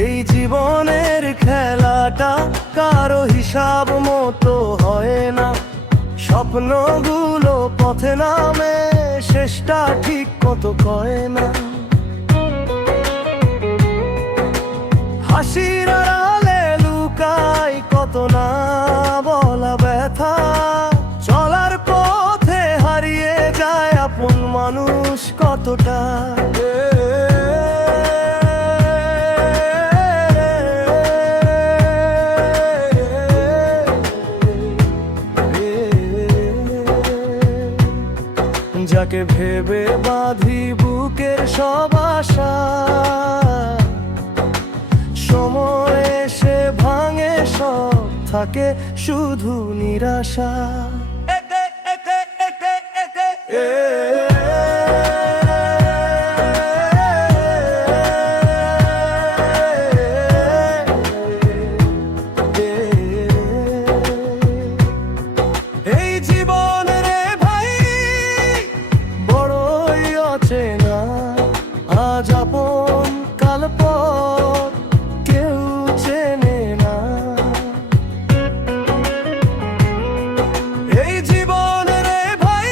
এই জীবনের খেলাটা কারো হিসাব মতো হয় না, স্বপ্নগুলো পথে নামে, শেষটা ঠিক কত কয় না। হাসির আড়ালে লুকাই কত না বলা ব্যথা, চলার পথে হারিয়ে যায় আপন মানুষ কতটা। যাকে ভেবে বাঁধি বুকের সব আশা, সময় এসে ভাঙে সব, থাকে শুধু নিরাশা। এই জীবন রে ভাই বড়ই অচেনা, আজ আপন কাল পর কেউ চেনে না। এই জীবন রে ভাই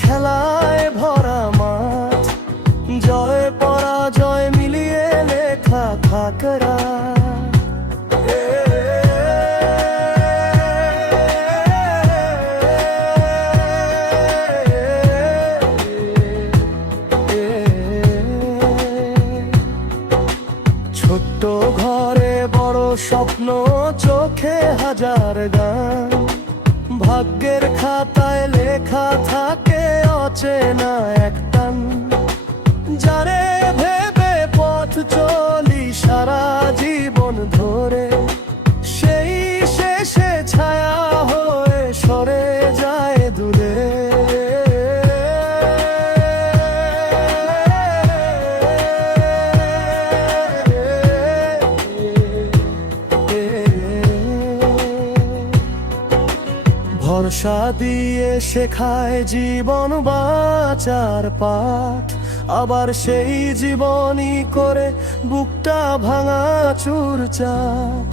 খেলায় ভরা মাঠ, জয় পরাজয় মিলিয়ে লেখা থাকরা। ছোট্ট ঘরে বড় স্বপ্ন, চোখে হাজার গান, ভাগ্যের খাতায় লেখা থাকে অচেনা এক টান। যারে ভেবে পথ চলি সারা জীবন ধরে, সেই শেষে ছায়া হয়ে সরে যায় দূরে। ভরসা দিয়ে শেখায় জীবন বাঁচার পাঠ, আবার সেই জীবনই করে বুকটা ভাঙা চুরচার।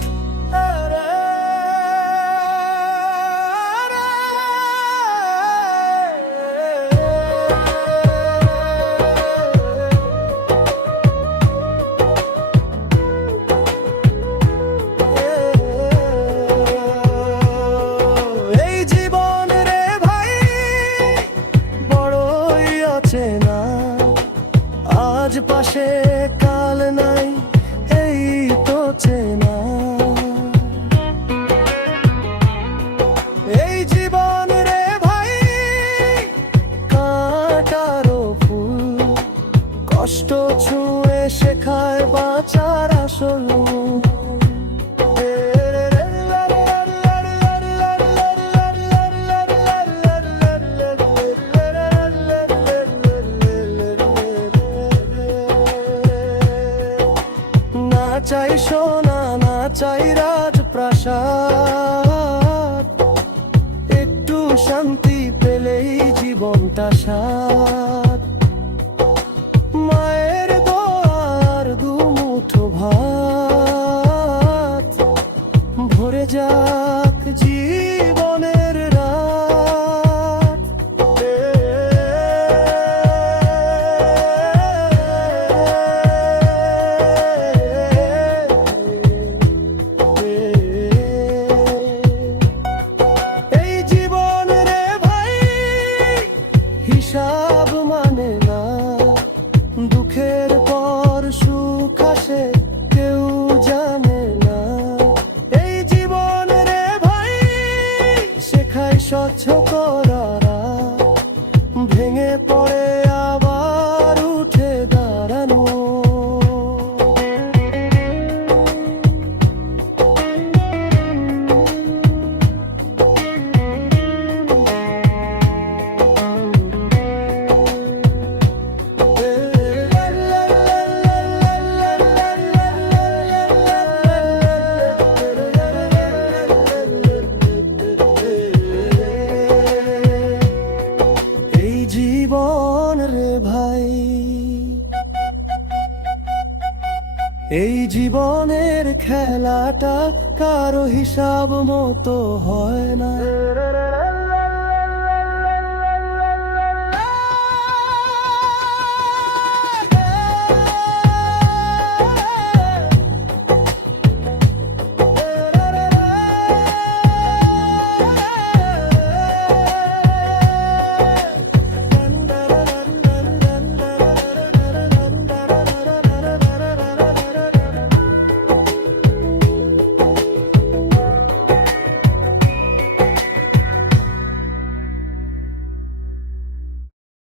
আজ পাশে কাল নাই, এই তো চেনা। এই জীবন রে ভাই কাঁটারও ফুল, কষ্ট ছুঁয়ে শেখায় বাঁচার আসল। চাই সোনা না চাই রাজপ্রাসাদ, একটু শান্তি পেলেই জীবনটা স্বাদ। মায়ের দোয়ার দুমুঠো ভাত, ভরে যাক জীবনের রাত। হিসাব মানে না, দুঃখের পর সুখ আসে কেউ জানে না। এই জীবন রে ভাই শেখায় স্বচ্ছ করারা, ভেঙে পড়ে আবার উঠে দাঁড়ানো। এই জীবনের খেলাটা কারো হিসাব মতো হয় না।